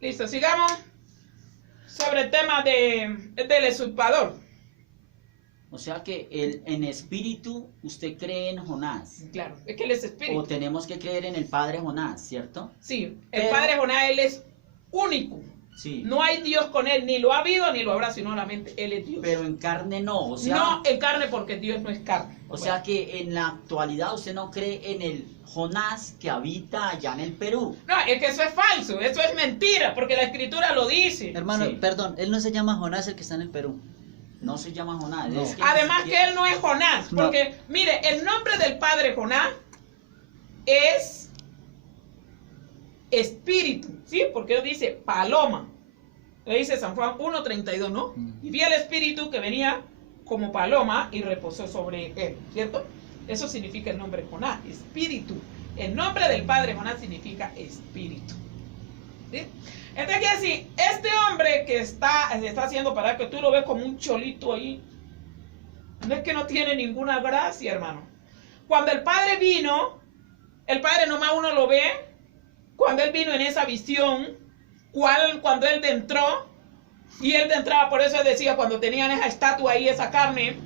Listo, sigamos sobre el tema del usurpador. O sea que en espíritu usted cree en Jonás. Claro, es que él es espíritu. O tenemos que creer en el padre Jonás, ¿cierto? Sí, el padre Jonás, él es único. Sí. No hay Dios con él, ni lo ha habido ni lo habrá, sino solamente él es Dios. Pero en carne no, o sea... No en carne, porque Dios no es carne. O sea que en la actualidad usted no cree en el Jonás que habita allá en el Perú. No, es que eso es falso, eso es mentira, porque la escritura lo dice. Hermano, Sí. perdón, él no se llama Jonás el que está en el Perú. No se llama Jonás. No. Es que Además ni que él no es Jonás, No. porque mire, el nombre del padre Jonás es espíritu, ¿sí? Porque él dice paloma. Le dice San Juan 1:32, ¿no? Y vi al espíritu que venía como paloma y reposó sobre él, ¿cierto? Eso significa el nombre Jonás, espíritu. El nombre del padre Jonás significa espíritu. ¿Sí? Entonces quiere decir, este hombre que se está haciendo para que tú lo ves como un cholito ahí, no es que no tiene ninguna gracia, hermano. Cuando el padre vino, el padre nomás uno lo ve, cuando él vino en esa visión, cuando él entró, y él entraba, por eso él decía, cuando tenían esa estatua ahí, esa carne,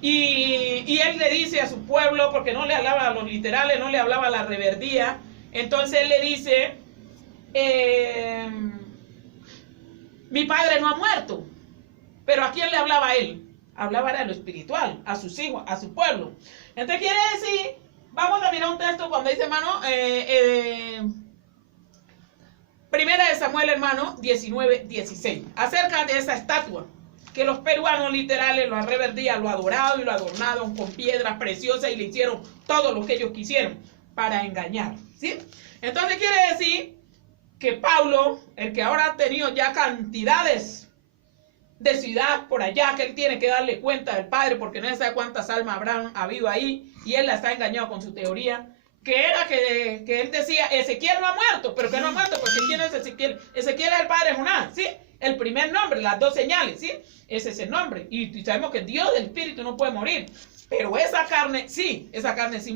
y él le dice a su pueblo, porque no le hablaba a los literales, no le hablaba a la reverdía, entonces él le dice, mi padre no ha muerto, pero ¿a quién le hablaba a él? Hablaba a lo espiritual, a sus hijos, a su pueblo. Entonces quiere decir, vamos a mirar un texto cuando dice, hermano, Primera de Samuel, hermano, 19:16, acerca de esa estatua, que los peruanos literales lo han reverdía, lo adorado y lo adornaron con piedras preciosas y le hicieron todo lo que ellos quisieron para engañar, ¿sí? Entonces quiere decir que Pablo, el que ahora ha tenido ya cantidades de ciudad por allá, que él tiene que darle cuenta del Padre, porque no sabe cuántas almas habrán habido ahí, y él la está engañado con su teoría, que era que él decía, Ezequiel no ha muerto, pero que no ha muerto, porque ¿quién es Ezequiel? Ezequiel es el padre Jonás, ¿sí? El primer nombre, las dos señales, ¿sí? Ese es el nombre, y sabemos que Dios del Espíritu no puede morir, pero esa carne sí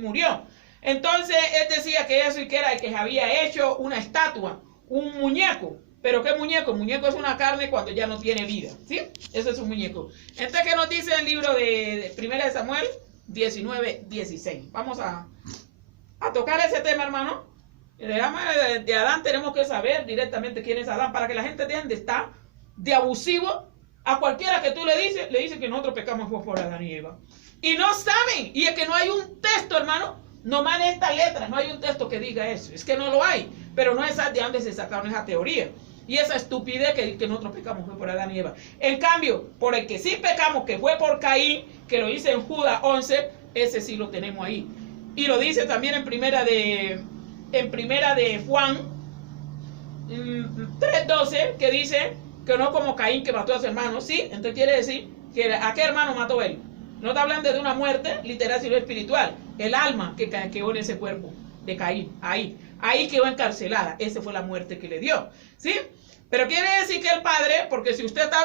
murió. Entonces él decía que eso y que era el que había hecho una estatua, un muñeco. ¿Pero qué muñeco? Muñeco es una carne cuando ya no tiene vida, ¿sí? Eso es un muñeco. Entonces, ¿qué nos dice el libro de Primera de Samuel 19:16? Vamos a tocar ese tema, hermano. De Adán tenemos que saber directamente quién es Adán, para que la gente deje de estar de abusivo. A cualquiera que tú le dice que nosotros pecamos fue por Adán y Eva. Y no saben, y es que no hay un texto, hermano, nomás en esta letra, no hay un texto que diga eso, es que no lo hay, pero no es de dónde se sacaron esa teoría. Y esa estupidez que nosotros pecamos fue por Adán y Eva. En cambio, por el que sí pecamos, que fue por Caín, que lo dice en Judas 11, ese sí lo tenemos ahí. Y lo dice también en primera de Juan 3:12, que dice que no como Caín, que mató a su hermano, ¿sí? Entonces quiere decir que ¿a qué hermano mató él? No está hablando de una muerte literal, sino espiritual. El alma que quedó en ese cuerpo de Caín, ahí quedó encarcelada. Esa fue la muerte que le dio, ¿sí? Pero quiere decir que el Padre, porque si usted está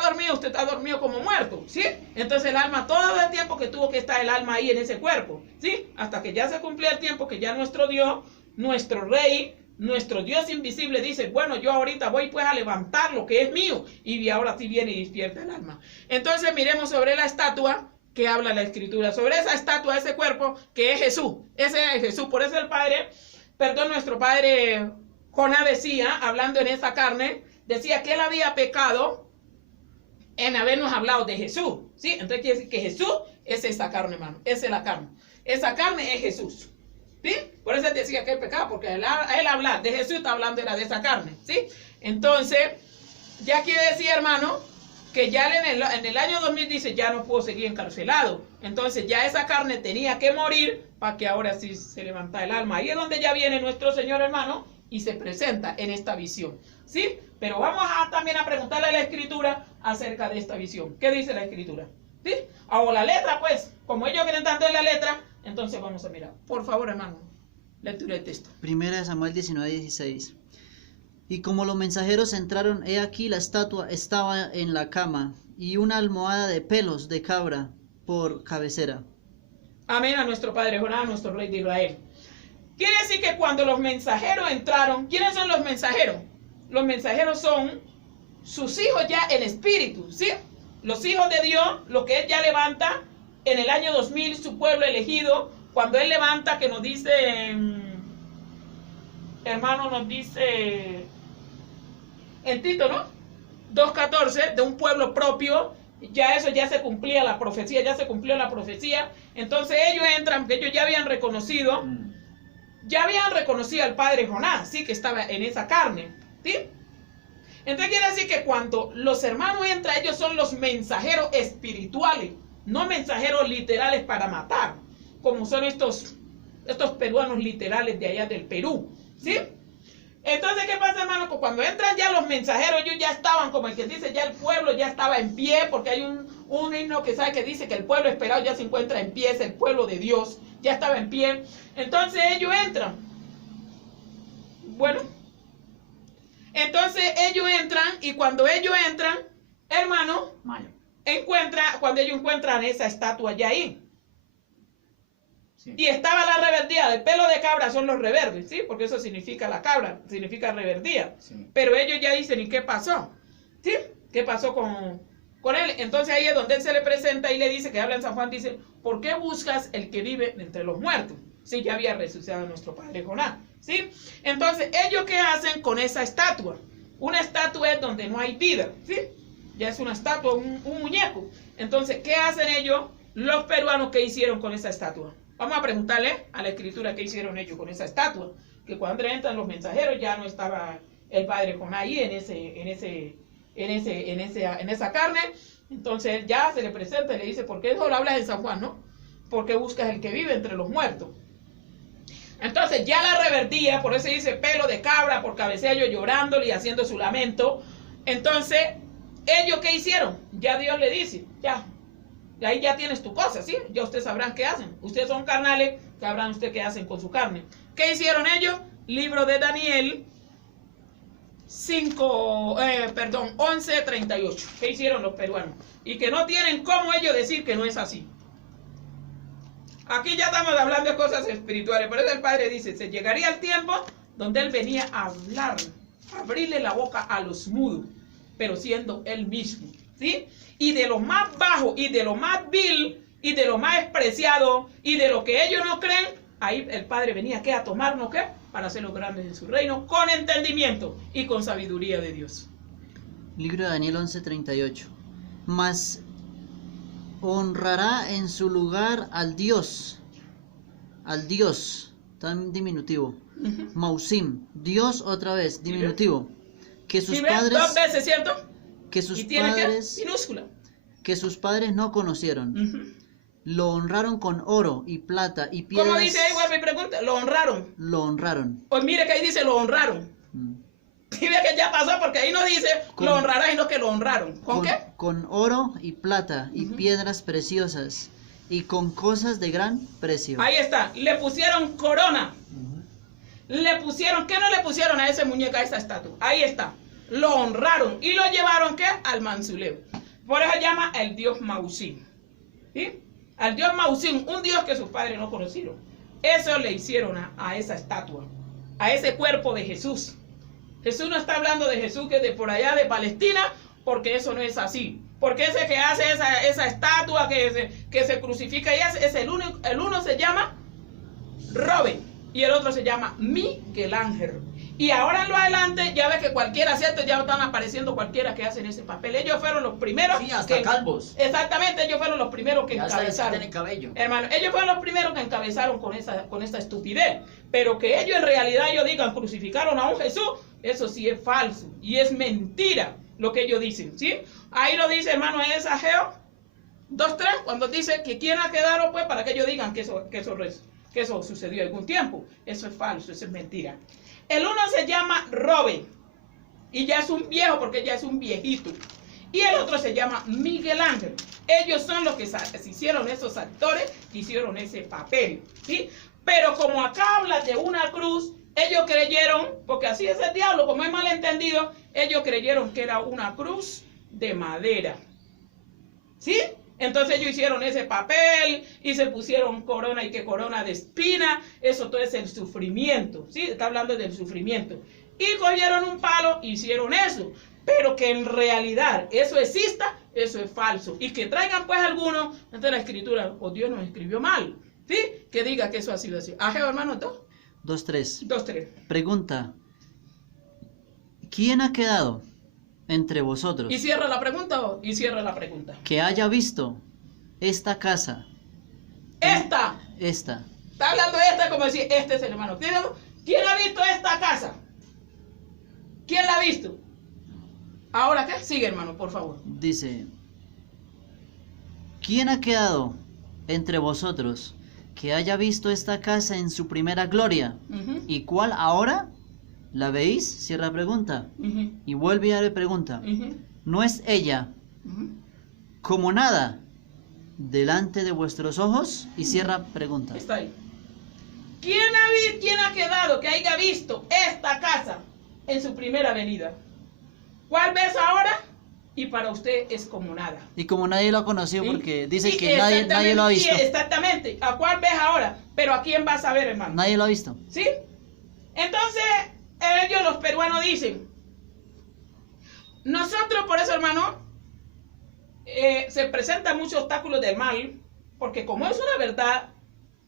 dormido como muerto, ¿sí? Entonces el alma, todo el tiempo que tuvo que estar el alma ahí en ese cuerpo, ¿sí? Hasta que ya se cumplía el tiempo que ya nuestro Dios, nuestro Rey, nuestro Dios invisible dice, bueno, yo ahorita voy pues a levantar lo que es mío, y ahora sí viene y despierta el alma. Entonces miremos sobre la estatua que habla la Escritura, sobre esa estatua, ese cuerpo que es Jesús. Ese es Jesús, por eso el Padre, nuestro Padre Jonás decía, hablando en esa carne, decía que él había pecado en habernos hablado de Jesús, ¿sí? Entonces quiere decir que Jesús es esa carne, hermano, esa es la carne. Esa carne es Jesús, ¿sí? Por eso él decía que él pecaba, porque él hablar de Jesús está hablando era de esa carne, ¿sí? Entonces, ya quiere decir, hermano, que ya en el año 2000 dice, ya no puedo seguir encarcelado. Entonces ya esa carne tenía que morir para que ahora sí se levanta el alma. Ahí es donde ya viene nuestro Señor, hermano, y se presenta en esta visión, ¿sí? Pero vamos también a preguntarle a la Escritura acerca de esta visión. ¿Qué dice la Escritura? ¿Sí? O la letra, pues, como ellos quieren tanto en la letra, entonces vamos a mirar. Por favor, hermano, lectura del texto. Primera de Samuel 19:16. Y como los mensajeros entraron, he aquí la estatua estaba en la cama, y una almohada de pelos de cabra por cabecera. Amén a nuestro Padre Jonás, nuestro Rey de Israel. Quiere decir que cuando los mensajeros entraron, ¿quiénes son los mensajeros? los mensajeros son sus hijos ya en espíritu, ¿sí? Los hijos de Dios, lo que Él ya levanta en el año 2000, su pueblo elegido, cuando Él levanta, que nos dice, hermano, nos dice en Tito, ¿no? 2:14, de un pueblo propio, ya eso ya se cumplía la profecía, ya se cumplió la profecía. Entonces ellos entran, que ellos ya habían reconocido al padre Jonás, sí, que estaba en esa carne, ¿sí? Entonces quiere decir que cuando los hermanos entran, ellos son los mensajeros espirituales, no mensajeros literales para matar, como son estos peruanos literales de allá del Perú, ¿sí? Entonces, ¿qué pasa, hermano? Que cuando entran ya los mensajeros, ellos ya estaban, como el que dice, ya el pueblo ya estaba en pie, porque hay un himno que sabe que dice que el pueblo esperado ya se encuentra en pie, es el pueblo de Dios, ya estaba en pie. Entonces ellos entran. Bueno, entonces ellos entran, y cuando ellos entran, hermano, cuando ellos encuentran esa estatua ya ahí. Sí. Y estaba la reverdía del pelo de cabra, son los reverdes, ¿sí? Porque eso significa la cabra, significa reverdía. Sí. Pero ellos ya dicen, ¿y qué pasó? ¿Sí? ¿Qué pasó con él? Entonces ahí es donde él se le presenta y le dice, que habla en San Juan, dice, ¿por qué buscas el que vive entre los muertos? Sí, ya había resucitado nuestro padre Jonás, ¿sí? Entonces, ¿ellos qué hacen con esa estatua? Una estatua es donde no hay vida, ¿sí? Ya es una estatua, un muñeco. Entonces, ¿qué hacen ellos, los peruanos, que hicieron con esa estatua? Vamos a preguntarle a la escritura qué hicieron ellos con esa estatua. Que cuando entran los mensajeros ya no estaba el padre Jonás ahí en esa carne. Entonces ya se le presenta y le dice, ¿por qué eso lo hablas en San Juan, no? Porque buscas el que vive entre los muertos. Entonces ya la reverdía, por eso dice pelo de cabra, por cabecea ellos llorándole y haciendo su lamento. Entonces, ¿ellos qué hicieron? Ya Dios le dice, ya. Y ahí ya tienes tu cosa, ¿sí? Ya ustedes sabrán qué hacen. Ustedes son carnales, sabrán ustedes qué hacen con su carne. ¿Qué hicieron ellos? Libro de Daniel 11:38. ¿Qué hicieron los peruanos? Y que no tienen cómo ellos decir que no es así. Aquí ya estamos hablando de cosas espirituales. Por eso el Padre dice, se llegaría el tiempo donde Él venía a hablar, a abrirle la boca a los mudos, pero siendo Él mismo, ¿sí? Y de lo más bajo, y de lo más vil, y de lo más despreciado, y de lo que ellos no creen, ahí el Padre venía, ¿qué? A tomarnos, ¿qué? Para hacerlos grandes en su reino, con entendimiento y con sabiduría de Dios. Libro de Daniel 11:38. Mas honrará en su lugar al Dios, tan diminutivo, Mausim, Dios otra vez, diminutivo, que sus padres... Dos veces, ¿cierto? Que sus y tiene padres... que minúscula. Que sus padres no conocieron. Lo honraron con oro y plata y piedras. ¿Cómo dice ahí? Vuelve y pregunta. Lo honraron. Lo honraron. Pues mire que ahí dice lo honraron. Y ve que ya pasó, porque ahí no dice lo honrará, sino que lo honraron. ¿Con qué? Con oro y plata y piedras preciosas y con cosas de gran precio. Ahí está. Le pusieron corona. Le pusieron, ¿qué no le pusieron a ese muñeco, a esa estatua? Ahí está. Lo honraron y lo llevaron, ¿qué? Al mausoleo. Por eso se llama el Dios Mausim. ¿Sí? Al Dios Mausim, un Dios que sus padres no conocieron. Eso le hicieron a esa estatua, a ese cuerpo de Jesús. Jesús no está hablando de Jesús que es de por allá de Palestina, porque eso no es así. Porque ese que hace esa estatua que se crucifica y es el uno se llama Robin y el otro se llama Miguel Ángel. Y ahora en lo adelante ya ves que cualquiera, ¿cierto? Ya están apareciendo cualquiera que hacen ese papel. Ellos fueron los primeros. Sí, hasta calvos. Exactamente, ellos fueron los primeros que encabezaron. El cabello. Hermano, ellos fueron los primeros que encabezaron con esta estupidez. Pero que ellos en realidad ellos digan crucificaron a un Jesús, eso sí es falso y es mentira lo que ellos dicen, ¿sí? Ahí lo dice, hermano, en esa Ageo 2:3, cuando dice que quién ha quedado, pues, para que ellos digan que eso sucedió algún tiempo. Eso es falso, eso es mentira. El uno se llama Robin y ya es un viejo porque ya es un viejito. Y el otro se llama Miguel Ángel. Ellos son los que hicieron esos actores, que hicieron ese papel, ¿sí? Pero como acá habla de una cruz, ellos creyeron, porque así es el diablo, como es malentendido, ellos creyeron que era una cruz de madera, ¿sí? Entonces ellos hicieron ese papel y se pusieron corona y que corona de espina. Eso todo es el sufrimiento, ¿sí? Está hablando del sufrimiento. y cogieron un palo, hicieron eso. Pero que en realidad eso exista, eso es falso. Y que traigan pues algunos ante la escritura, o Dios nos escribió mal, ¿sí? Que diga que eso ha sido así. Ageo, hermano, 2:3. 2:3. Pregunta: ¿quién ha quedado entre vosotros Y cierra la pregunta, y cierra la pregunta. que haya visto esta casa? Esta. Esta. Está hablando esta como decir, este es el hermano. ¿Quién ha visto esta casa? ¿Quién la ha visto? ¿Ahora qué? Sigue, hermano, por favor. Dice: ¿quién ha quedado entre vosotros que haya visto esta casa en su primera gloria? Ujú, ¿Y cuál ahora? ¿La veis? Cierra pregunta. ujú, Y vuelve y abre pregunta. ujú, ¿No es ella ujú. como nada delante de vuestros ojos? Y cierra pregunta. Está ahí. ¿Quién ha quedado que haya visto esta casa en su primera venida? ¿Cuál ves ahora? Y para usted es como nada. Y como nadie lo ha conocido, ¿Sí? porque dice Sí, que nadie lo ha visto. sí, exactamente. ¿A cuál ves ahora? Pero ¿a quién vas a ver, hermano? Nadie lo ha visto. ¿Sí? Entonces, ellos los peruanos dicen, nosotros por eso, hermano, se presentan muchos obstáculos del mal, porque como es una verdad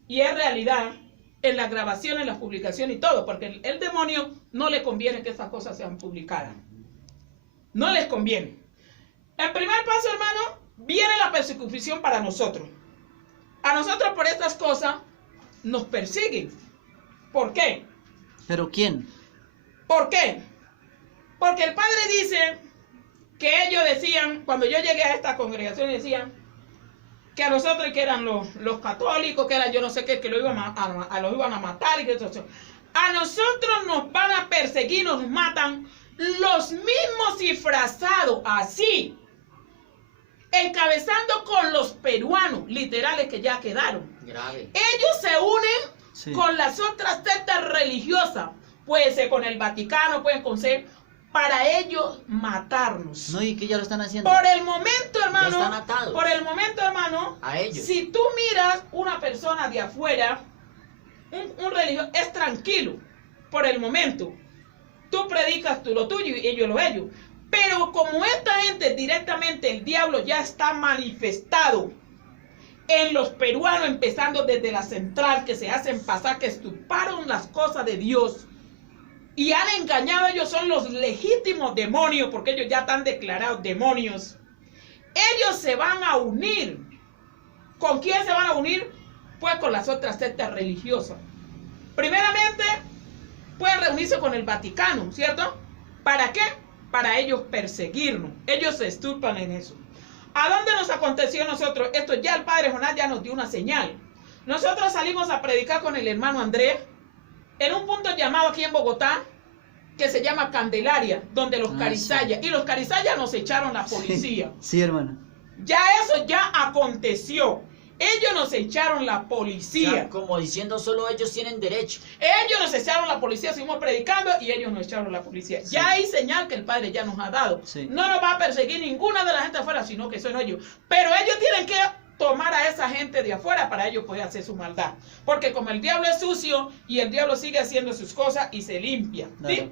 y es realidad, en la grabación, en la publicación y todo, porque el demonio no le conviene que esas cosas sean publicadas. No les conviene. El primer paso, hermano, viene la persecución para nosotros. A nosotros por estas cosas nos persiguen. ¿Por qué? ¿Pero quién? ¿Por qué? Porque el Padre dice que ellos decían, cuando yo llegué a esta congregación, decían que a nosotros que eran los católicos, que eran yo no sé qué, que los iban los iban a matar y que eso. A nosotros nos van a perseguir, nos matan los mismos disfrazados, así, encabezando con los peruanos, literales que ya quedaron. Grave. Ellos se unen Sí. con las otras sectas religiosas, puede ser con el Vaticano, pueden ser, para ellos matarnos. No, y que ya lo están haciendo. Por el momento, hermano, Ya están atados. por el momento, hermano, A ellos. si tú miras una persona de afuera, un religioso, es tranquilo, por el momento. Tú predicas tú lo tuyo y ellos lo ellos. Pero como esta gente directamente, el diablo ya está manifestado en los peruanos, empezando desde la central, que se hacen pasar, que estuparon las cosas de Dios y han engañado. Ellos son los legítimos demonios, porque ellos ya están declarados demonios. Ellos se van a unir. ¿Con quién se van a unir? Pues con las otras sectas religiosas. Primeramente, pueden reunirse con el Vaticano, ¿cierto? ¿Para qué? Para ellos perseguirnos. Ellos se estulpan en eso. ¿A dónde nos aconteció a nosotros? Esto ya el Padre Jonás ya nos dio una señal. Nosotros salimos a predicar con el hermano Andrés en un punto llamado aquí en Bogotá, que se llama Candelaria, donde los carizayas, sí. y los carizayas nos echaron la policía. Sí, hermano. Ya eso ya aconteció. Ellos nos echaron la O policía. sea, como diciendo, solo ellos tienen derecho. Ellos nos echaron la policía, seguimos predicando y ellos nos echaron la policía. Sí. Ya hay señal que el Padre ya nos ha dado. Sí. No nos va a perseguir ninguna de la gente afuera, sino que son ellos. Pero ellos tienen que tomar a esa gente de afuera para ellos poder hacer su maldad. Porque como el diablo es sucio y el diablo sigue haciendo sus cosas y se limpia. ¿Sí? Claro.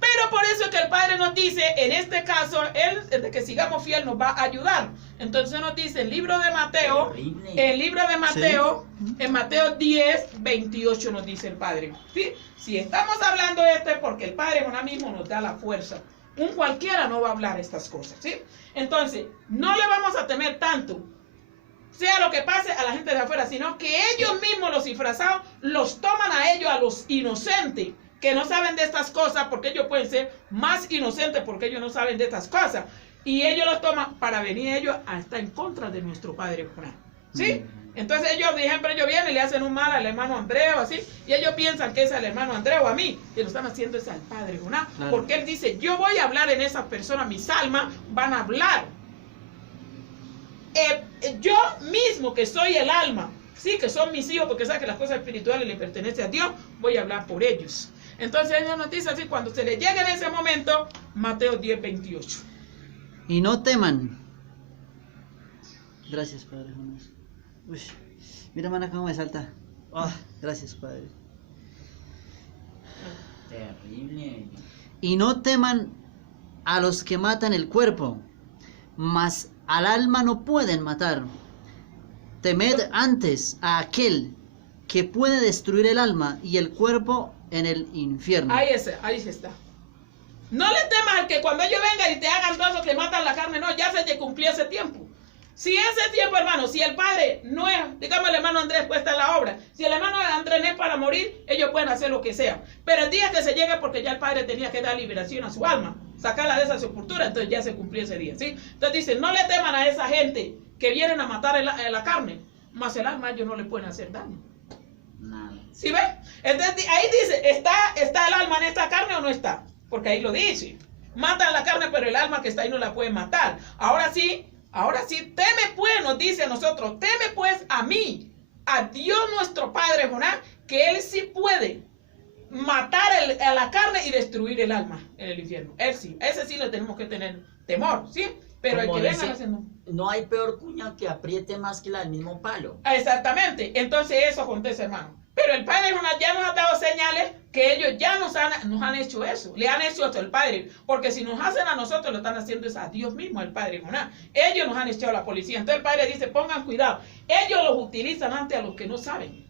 Pero por eso es que el Padre nos dice, en este caso, Él, de que sigamos fiel, nos va a ayudar. Entonces nos dice el libro de Mateo, Horrible. el libro de Mateo, en Mateo 10, 28 nos dice el Padre. ¿Sí? Si estamos hablando porque el Padre ahora mismo nos da la fuerza. Un cualquiera no va a hablar estas cosas. ¿Sí? Entonces, no le vamos a temer tanto, sea lo que pase a la gente de afuera, sino que ellos mismos, los disfrazados, los toman a ellos, a los inocentes, que no saben de estas cosas, porque ellos pueden ser más inocentes porque ellos no saben de estas cosas. Y ellos los toman para venir ellos a estar en contra de nuestro Padre Jonás. ¿Sí? Entonces ellos, por ejemplo, ellos vienen y le hacen un mal al hermano Andrés o así, y ellos piensan que es al hermano Andrés o a mí, y lo están haciendo es al Padre Jonás. Claro. Porque él dice, yo voy a hablar en esas personas, mis almas van a hablar. Yo mismo que soy el alma, sí, que son mis hijos, porque saben que las cosas espirituales le pertenecen a Dios, voy a hablar por ellos. Entonces ella nos dice así, cuando se le llegue en ese momento, Mateo 10, 28. Y no teman. Gracias, Padre Jonás. Uy, mira, mana, cómo me salta. Ah, gracias, Padre. Terrible. Y no teman a los que matan el cuerpo, mas al alma no pueden matar. Temed antes a aquel que puede destruir el alma y el cuerpo en el infierno. Ahí está. No le temas al que cuando ellos vengan y te hagan todo eso, te matan la carne. No, ya se te cumplió ese tiempo. Si ese tiempo, hermano, si el padre no es, digamos, el hermano Andrés puesta en la obra, si el hermano Andrés no es para morir, ellos pueden hacer lo que sea. Pero el día que se llegue, porque ya el padre tenía que dar liberación a su alma, sacarla de esa sepultura, entonces ya se cumplió ese día, ¿sí? Entonces dice, no le teman a esa gente que vienen a matar en la carne, mas el alma ellos no le pueden hacer daño. Nada. ¿Sí ves? Entonces ahí dice, ¿está el alma en esta carne o no está? Porque ahí lo dice. Matan la carne, pero el alma que está ahí no la pueden matar. Ahora sí, teme pues, nos dice a nosotros, teme pues a mí, a Dios nuestro Padre Jonás, que Él sí puede matar a la carne y destruir el alma en el infierno. Él sí, ese sí le tenemos que tener temor, ¿sí? Pero el Como que dice, venga haciendo... no hay peor cuña que apriete más que la del mismo palo. Exactamente, entonces eso acontece, hermano. Pero el Padre Jonás ya nos ha dado señales que ellos ya nos han hecho eso. Le han hecho eso al Padre. Porque si nos hacen a nosotros, lo están haciendo es a Dios mismo, al Padre Jonás. Ellos nos han echado a la policía. Entonces el Padre dice, pongan cuidado. Ellos los utilizan ante a los que no saben.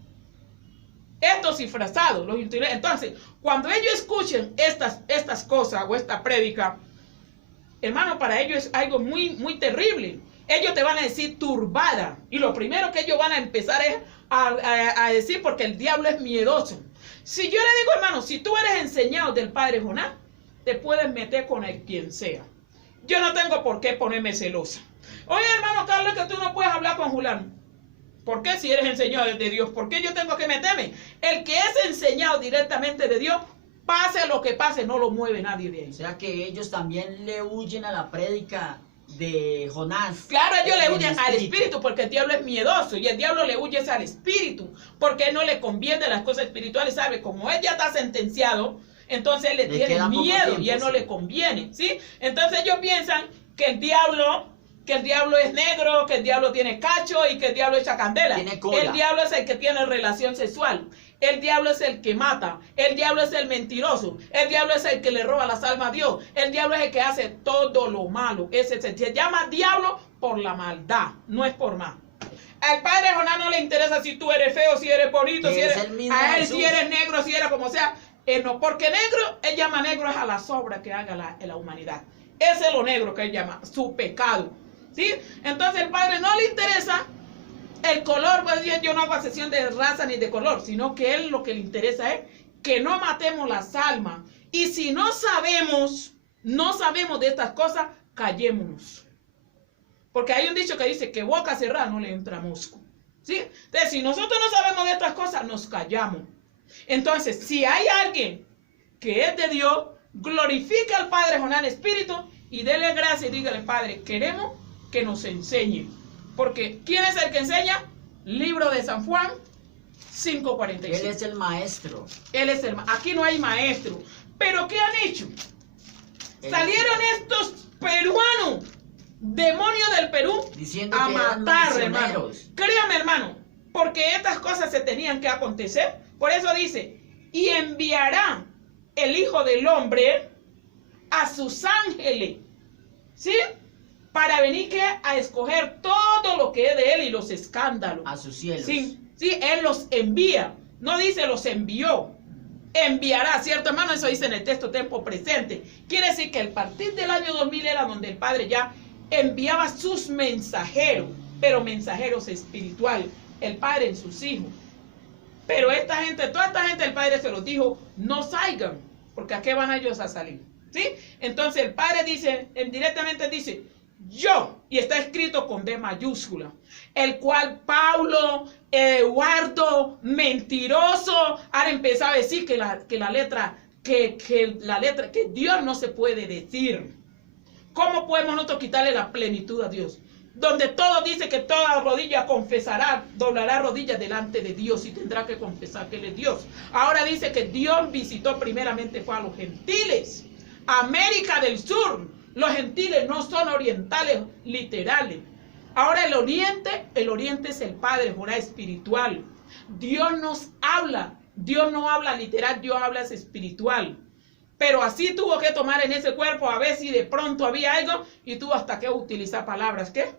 Estos disfrazados los utilizan. Entonces, cuando ellos escuchen estas cosas o esta prédica, hermano, para ellos es algo muy, muy terrible. Ellos te van a decir turbada. Y lo primero que ellos van a empezar es a decir, porque el diablo es miedoso. Si yo le digo, hermano, si tú eres enseñado del Padre Jonás, te puedes meter con el quien sea. Yo no tengo por qué ponerme celosa. Oye, hermano Carlos, que tú no puedes hablar con Julano. ¿Por qué si eres enseñado de Dios? ¿Por qué yo tengo que meterme? El que es enseñado directamente de Dios, pase lo que pase, no lo mueve nadie de ahí. O sea que ellos también le huyen a la prédica de Jonás. Claro, ellos le huyen al espíritu porque el diablo es miedoso y el diablo le huye al espíritu porque él no le conviene las cosas espirituales, sabe, como él ya está sentenciado, entonces él le tiene miedo y él no le conviene, ¿sí? Entonces ellos piensan que el diablo es negro, que el diablo tiene cacho y que el diablo echa candela. Tiene cola. El diablo es el que tiene relación sexual. El diablo es el que mata, el diablo es el mentiroso, el diablo es el que le roba las almas a Dios, el diablo es el que hace todo lo malo. Ese se llama diablo por la maldad, no es por más. Al Padre Jonás no le interesa si tú eres feo, si eres bonito, si eres, a él si eres negro, si eres como sea. No, porque negro, él llama negro es a la sobra que haga la humanidad. Ese es lo negro que él llama, su pecado. ¿Sí? Entonces el Padre no le interesa el color, pues yo no hago sesión de raza ni de color, sino que él lo que le interesa es que no matemos las almas. Y si no sabemos de estas cosas, callémonos. Porque hay un dicho que dice que boca cerrada no le entra mosco. ¿Sí? Entonces, si nosotros no sabemos de estas cosas, nos callamos. Entonces, si hay alguien que es de Dios, glorifique al Padre Jonás en espíritu y dele gracias y dígale, Padre, queremos que nos enseñe. Porque, ¿quién es el que enseña? Libro de San Juan 5:45. Él es el maestro. Él es el maestro. Aquí no hay maestro. ¿Pero qué han hecho? Salieron estos peruanos, demonios del Perú, diciendo a que eran matar, hermano. misioneros. Créame, hermano, porque estas cosas se tenían que acontecer. Por eso dice, y enviará el Hijo del Hombre a sus ángeles, ¿sí? Para venir a escoger todo lo que es de él y los escándalos. A sus cielos. Sí, él los envía. No dice los envió. Enviará, ¿cierto, hermano? Eso dice en el texto tiempo presente. Quiere decir que a partir del año 2000 era donde el Padre ya enviaba sus mensajeros, pero mensajeros espirituales. El Padre en sus hijos. Pero toda esta gente, el Padre se los dijo, no salgan, porque ¿a qué van ellos a salir? ¿Sí? Entonces el Padre dice, directamente dice, yo, y está escrito con D mayúscula, el cual Pablo, Eduardo, mentiroso, han empezado a decir que la letra que Dios no se puede decir. ¿Cómo podemos nosotros quitarle la plenitud a Dios? Donde todo dice que toda rodilla confesará, doblará rodillas delante de Dios y tendrá que confesar que Él es Dios. Ahora dice que Dios visitó primeramente fue a los gentiles, América del Sur. Los gentiles no son orientales literales. Ahora el oriente es el Padre Jonás espiritual. Dios nos habla Dios no habla literal, Dios habla espiritual. Pero así tuvo que tomar en ese cuerpo a ver si de pronto había algo y tuvo hasta que utilizar palabras, ¿qué?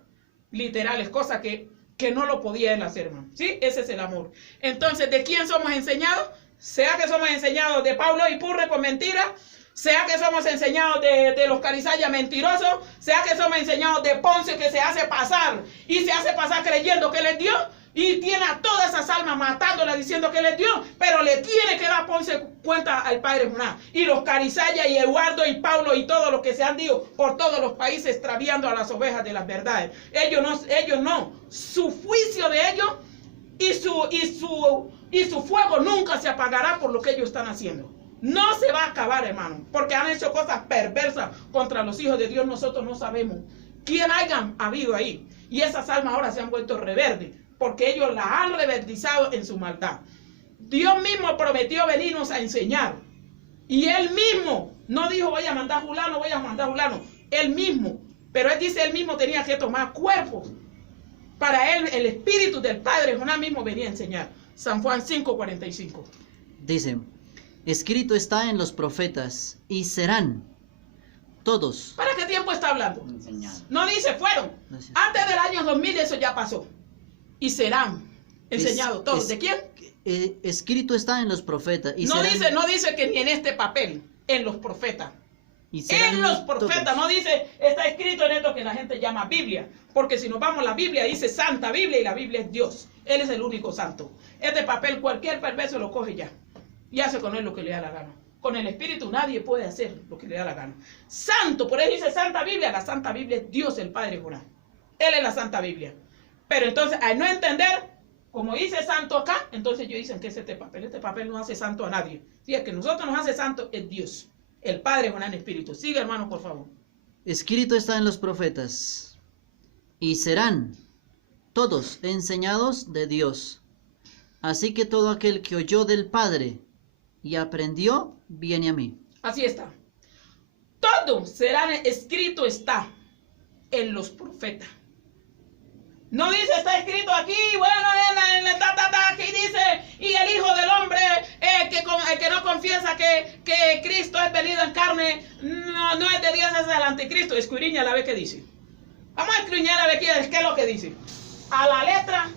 Literales, cosas que no lo podía él hacer, hermano. ¿Sí? Ese es el amor. Entonces, ¿de quién somos enseñados? Sea que somos enseñados de Pablo y Purre con mentiras, sea que somos enseñados de los carizayas mentirosos, sea que somos enseñados de Ponce que se hace pasar y se hace pasar creyendo que él es Dios y tiene a todas esas almas matándolas diciendo que él es Dios, pero le tiene que dar Ponce cuenta al Padre Jonás. Y los carizayas y Eduardo y Pablo y todos los que se han ido por todos los países extraviando a las ovejas de las verdades. Ellos no. Su juicio de ellos y su fuego nunca se apagará por lo que ellos están haciendo. No se va a acabar, hermano, porque han hecho cosas perversas contra los hijos de Dios. Nosotros no sabemos quién hayan habido ahí. Y esas almas ahora se han vuelto reverdes, porque ellos las han reverdizado en su maldad. Dios mismo prometió venirnos a enseñar. Y Él mismo no dijo voy a mandar fulano, voy a mandar fulano. Él mismo. Pero Él dice, Él mismo tenía que tomar cuerpo. Para Él, el Espíritu del Padre Jonás mismo venía a enseñar. San Juan 5:45. Dice, escrito está en los profetas, y serán todos. ¿Para qué tiempo está hablando? Enseñado. No dice fueron. Antes del año 2000 eso ya pasó. Y serán enseñados todos. ¿De quién? Escrito está en los profetas. Y No dice que ni en este papel, en los profetas. y En los profetas, todos. no dice, está escrito en esto que la gente llama Biblia. Porque si nos vamos a la Biblia, dice Santa Biblia y la Biblia es Dios. Él es el único santo. Este papel cualquier perverso lo coge ya. Y hace con él lo que le da la gana. Con el Espíritu nadie puede hacer lo que le da la gana. Santo, por eso dice Santa Biblia. La Santa Biblia es Dios el Padre Jonás. Él es la Santa Biblia. Pero entonces, al no entender, como dice santo acá, entonces ellos dicen que es este papel. Este papel no hace santo a nadie. Si es que nosotros nos hace santo, es Dios. El Padre Jonás en Espíritu. Sigue, hermano, por favor. Escrito está en los profetas, y serán todos enseñados de Dios. Así que todo aquel que oyó del Padre y aprendió, viene a mí. Así está. Todo será escrito está en los profetas. No dice, está escrito aquí, bueno, aquí dice, y el Hijo del Hombre, que no confiesa que Cristo es venido en carne, no es de Dios, es el anticristo. Escudriña la vez que dice. Vamos a escudriñar a ver qué es lo que dice. A la letra,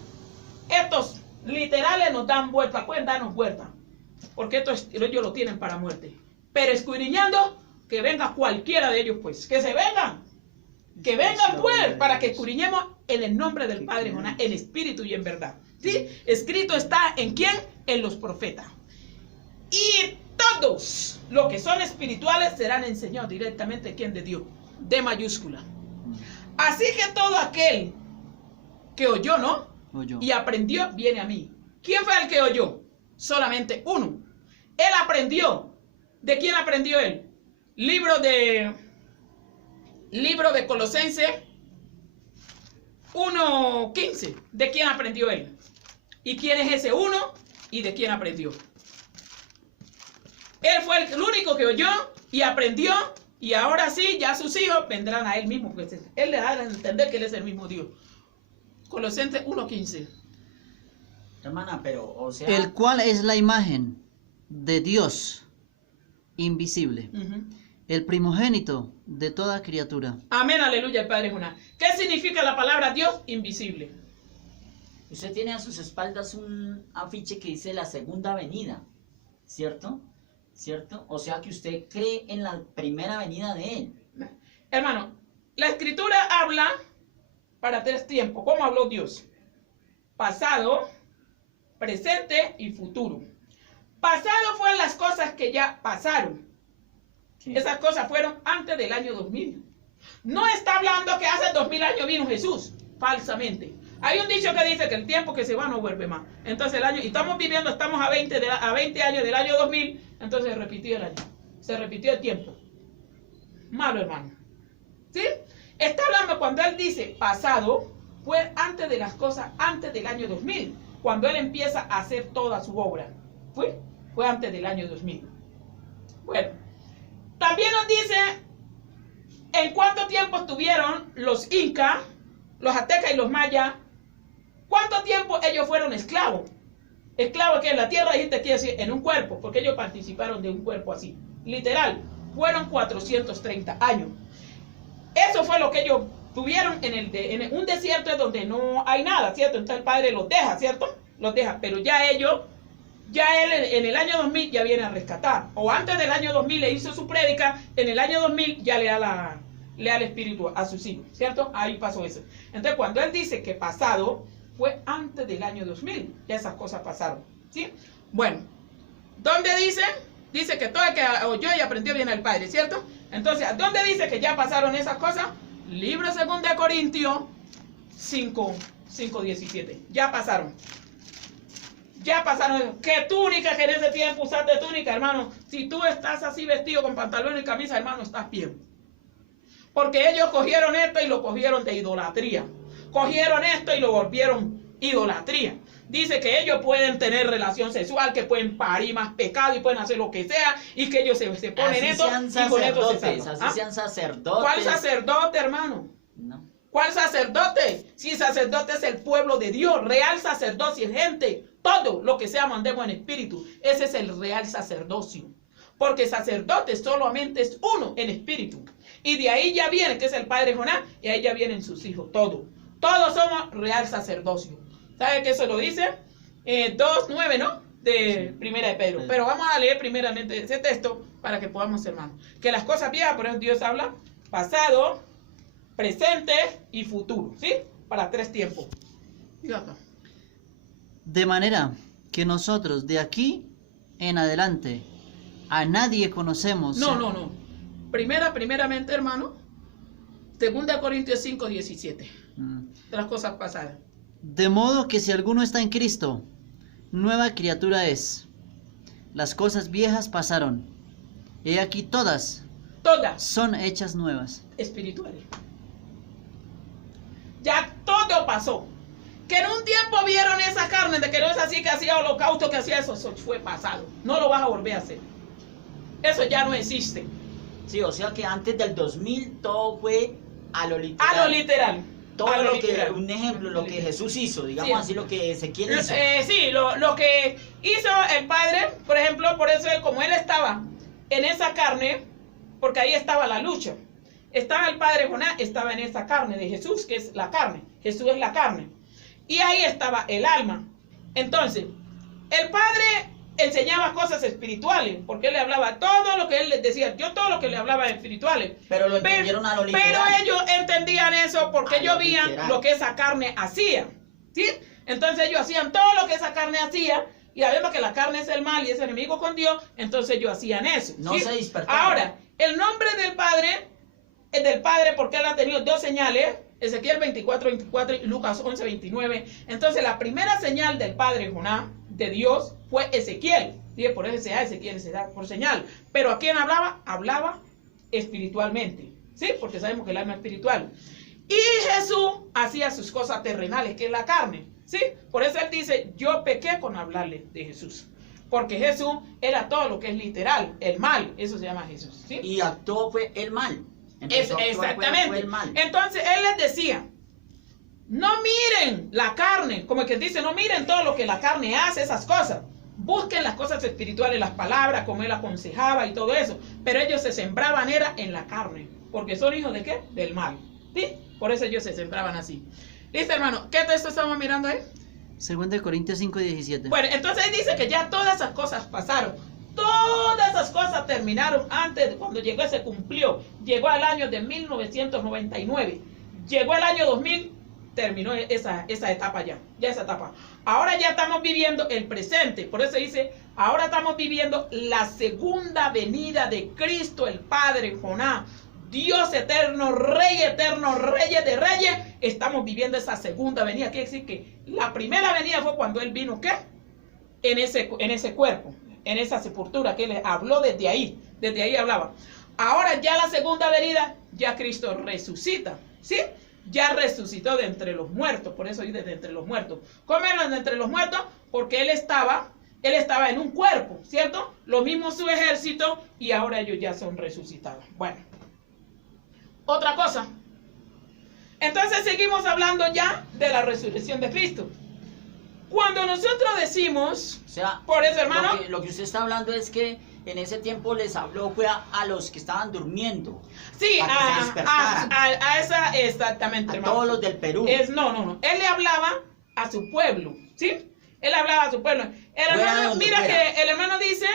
estos literales nos dan vuelta, pueden darnos vuelta, porque ellos lo tienen para muerte. Pero escudriñando, que venga cualquiera de ellos, pues, que se vengan. Que vengan pues, para que escudriñemos en el nombre del Padre Jonás, en espíritu y en verdad. ¿Sí? Escrito está en quién? En los profetas. Y todos los que son espirituales serán enseñados directamente quién de Dios, de mayúscula. Así que todo aquel que oyó, ¿no? Oyó. Y aprendió, viene a mí. ¿Quién fue el que oyó? Solamente uno. Él aprendió. ¿De quién aprendió él? Libro de Colosenses 1:15. ¿De quién aprendió él? ¿Y quién es ese uno? ¿Y de quién aprendió? Él fue el único que oyó y aprendió. Y ahora sí, ya sus hijos vendrán a él mismo. Porque él le da a entender que él es el mismo Dios. Colosenses 1:15. Hermana, pero, o sea... El cual es la imagen de Dios invisible, el primogénito de toda criatura. Amén, aleluya, el Padre Jonás. ¿Qué significa la palabra Dios invisible? Usted tiene a sus espaldas un afiche que dice la segunda venida, ¿cierto? ¿Cierto? O sea que usted cree en la primera venida de Él. Hermano, la Escritura habla para 3 tiempos. ¿Cómo habló Dios? Pasado, presente y futuro. Pasado fueron las cosas que ya pasaron. Sí. Esas cosas fueron antes del año 2000. No está hablando que hace 2000 años vino Jesús, falsamente. Hay un dicho que dice que el tiempo que se va no vuelve más. Entonces el año, y estamos a 20 años del año 2000, entonces se repitió el año. Se repitió el tiempo. Malo, hermano. ¿Sí? Está hablando cuando él dice pasado, fue antes de las cosas, antes del año 2000, cuando él empieza a hacer toda su obra. Fue antes del año 2000. Bueno, también nos dice en cuánto tiempo estuvieron los incas, los aztecas y los mayas. ¿Cuánto tiempo ellos fueron esclavos? Esclavo que en la tierra, dijiste, quiere decir en un cuerpo, porque ellos participaron de un cuerpo así. Literal, fueron 430 años. Eso fue lo que ellos tuvieron en un desierto donde no hay nada, ¿cierto? Entonces el Padre los deja, ¿cierto? Los deja, pero ya ellos, ya él en el año 2000 ya viene a rescatar. O antes del año 2000 le hizo su prédica, en el año 2000 ya le da el Espíritu a sus hijos, ¿cierto? Ahí pasó eso. Entonces cuando él dice que pasado, fue antes del año 2000, ya esas cosas pasaron, ¿sí? Bueno, ¿dónde dice? Dice que todo el que oyó y aprendió viene al Padre, ¿cierto? Entonces, ¿dónde dice que ya pasaron esas cosas? Libro 2 de Corintios 5:17. Ya pasaron. Ya pasaron. ¿Qué túnica que en ese tiempo usaste túnica, hermano? Si tú estás así vestido con pantalón y camisa, hermano, estás bien. Porque ellos cogieron esto y lo cogieron de idolatría. Cogieron esto y lo volvieron idolatría. Dice que ellos pueden tener relación sexual, que pueden parir más pecado y pueden hacer lo que sea, y que ellos se ponen esto y con esto se salvan. Así sean sacerdotes. ¿Cuál sacerdote, hermano? No. ¿Cuál sacerdote? Si sacerdote es el pueblo de Dios, real sacerdocio, gente, todo lo que sea mandemos en espíritu, ese es el real sacerdocio. Porque sacerdote solamente es uno en espíritu. Y de ahí ya viene, que es el padre Jonás, y ahí ya vienen sus hijos, todos. Todos somos real sacerdocio. ¿Sabe qué eso lo dice? 2:9, ¿no? De Primera de Pedro. Pero vamos a leer primeramente ese texto para que podamos, hermano. Que las cosas viejas, por eso Dios habla, pasado, presente y futuro, ¿sí? Para 3 tiempos. De manera que nosotros de aquí en adelante a nadie conocemos. No. Primeramente, hermano, 2 Corintios 5:17. De las cosas pasadas. De modo que si alguno está en Cristo, nueva criatura es. Las cosas viejas pasaron. He aquí todas son hechas nuevas. Espirituales. Ya todo pasó. Que en un tiempo vieron esa carne de que no es así, que hacía holocausto, que hacía eso fue pasado. No lo vas a volver a hacer. Eso ya no existe. Sí, o sea que antes del 2000 todo fue a lo literal. A lo literal. Todo a lo que, literal. un ejemplo, lo que Jesús hizo, digamos Sí. así, lo que Ezequiel hizo. Sí, lo que hizo el Padre, por ejemplo, por eso como él estaba en esa carne, porque ahí estaba la lucha. Estaba el Padre Jonás, estaba en esa carne de Jesús, que es la carne. Jesús es la carne. Y ahí estaba el alma. Entonces, el Padre enseñaba cosas espirituales, porque él le hablaba todo lo que él les decía, yo todo lo que le hablaba espirituales. Pero lo entendieron a lo literal. Pero ellos entendían eso porque ellos veían lo que esa carne hacía, ¿sí? Entonces ellos hacían todo lo que esa carne hacía, y además que la carne es el mal y es enemigo con Dios, entonces ellos hacían eso. No ¿sí? se despertaron. Ahora, el nombre del Padre es del Padre porque él ha tenido 2 señales, Ezequiel 24:24 y Lucas 11:29. Entonces la primera señal del Padre Jonás, de Dios, fue Ezequiel. ¿Sí? Por eso se da Ezequiel, se da por señal. Pero ¿a quién hablaba? Hablaba espiritualmente. ¿Sí? Porque sabemos que el alma es espiritual. Y Jesús hacía sus cosas terrenales, que es la carne. ¿Sí? Por eso él dice, yo pequé con hablarle de Jesús. Porque Jesús era todo lo que es literal, el mal. Eso se llama Jesús. ¿Sí? Y actuó fue el mal. Exactamente. Fue el mal. Entonces él les decía, no miren la carne, como que dice, no miren todo lo que la carne hace, esas cosas. Busquen las cosas espirituales, las palabras, como él aconsejaba y todo eso. Pero ellos se sembraban era en la carne, porque son hijos de ¿qué? Del mal. ¿Sí? Por eso ellos se sembraban así. ¿Listo, hermano? ¿Qué texto estamos mirando ahí? 2 Corintios 5:17. Bueno, entonces él dice que ya todas esas cosas pasaron. Todas esas cosas terminaron antes, cuando llegó, se cumplió. Llegó al año de 1999. Llegó el año 2000, terminó esa etapa ya esa etapa. Ahora ya estamos viviendo el presente. Por eso dice, ahora estamos viviendo la segunda venida de Cristo, el Padre Jonás. Dios eterno, reyes de reyes. Estamos viviendo esa segunda venida. Quiere decir que la primera venida fue cuando Él vino, ¿qué? En ese cuerpo, en esa sepultura, que Él habló desde ahí hablaba. Ahora ya la segunda venida, ya Cristo resucita, ¿sí? Ya resucitó de entre los muertos, por eso dice de entre los muertos. ¿Cómo era de entre los muertos? Porque Él estaba en un cuerpo, ¿cierto? Lo mismo su ejército, y ahora ellos ya son resucitados. Bueno, otra cosa. Entonces seguimos hablando ya de la resurrección de Cristo. Cuando nosotros decimos, O sea, por eso, hermano, lo que usted está hablando es que en ese tiempo les habló fue a los que estaban durmiendo. sí, para que se despertaran. a esa, exactamente, A hermano. todos los del Perú. No. Él le hablaba a su pueblo, ¿sí? Él hablaba a su pueblo. El Fuera de hermano, donde mira fuera. que el hermano dice,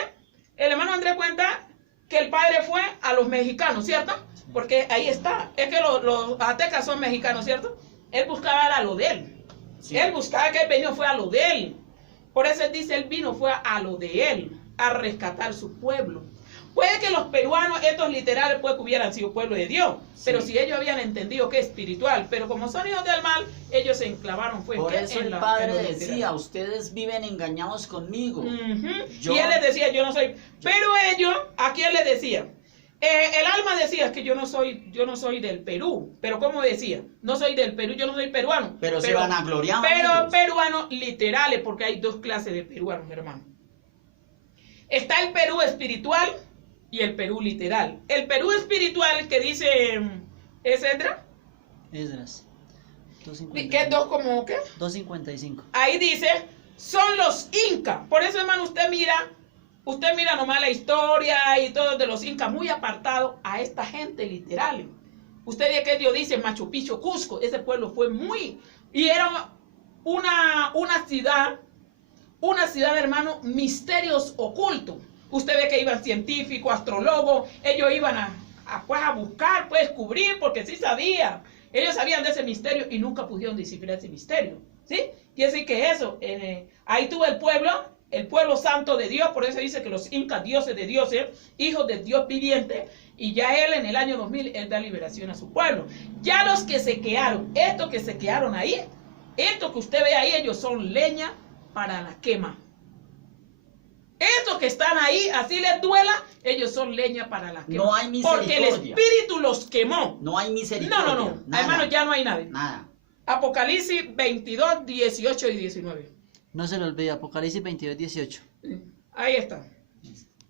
el hermano Andrés cuenta que el padre fue a los mexicanos, ¿cierto? Porque ahí está. Es que los aztecas son mexicanos, ¿cierto? Él buscaba era lo de él. Sí. Él buscaba que él vino fue a lo de él. Por eso él dice, él vino fue a lo de él, a rescatar su pueblo. Puede que los peruanos, estos literales, puede que hubieran sido pueblo de Dios, Sí. pero si ellos habían entendido que es espiritual, pero como son hijos del mal, ellos se enclavaron fue Por ¿qué? eso En el la- padre en lo decía, literal. ustedes viven engañados conmigo. Ujú. Yo- Y él les decía, yo no soy, pero ellos, ¿a quién le decía? El alma decía que yo no soy del Perú, pero ¿cómo decía? No soy del Perú, yo no soy peruano. Pero se vanagloriaban Pero ellos. peruanos literales, porque hay dos clases de peruanos, hermano. Está el Perú espiritual y el Perú literal. El Perú espiritual que dice Esdras, Esdras. que es dos como, ¿qué? 255. Ahí dice, son los incas. Por eso, hermano, usted mira nomás la historia y todo de los incas, muy apartado a esta gente literal. Usted ve que Dios dice Machu Picchu, Cusco, ese pueblo fue muy, y era una ciudad, hermano, misterios ocultos. Usted ve que iban científicos, astrólogos, ellos iban a buscar, pues descubrir, porque sí sabían. Ellos sabían de ese misterio y nunca pudieron descifrar ese misterio. ¿Sí? Quiere decir que eso, ahí tuvo el pueblo santo de Dios, por eso dice que los incas, dioses de dioses, hijos de Dios viviente, y ya él en el año 2000, él da liberación a su pueblo. Ya los que se quedaron, estos que se quedaron ahí, estos que usted ve ahí, ellos son leña para la quema. Estos que están ahí, así les duela, ellos son leña para la quema. No hay porque el misericordia. espíritu los quemó. No hay misericordia. No. Nada. Hermano, ya no hay nadie. Nada. Apocalipsis 22, 18 y 19. No se le olvide, Apocalipsis 22, 18. Ahí está.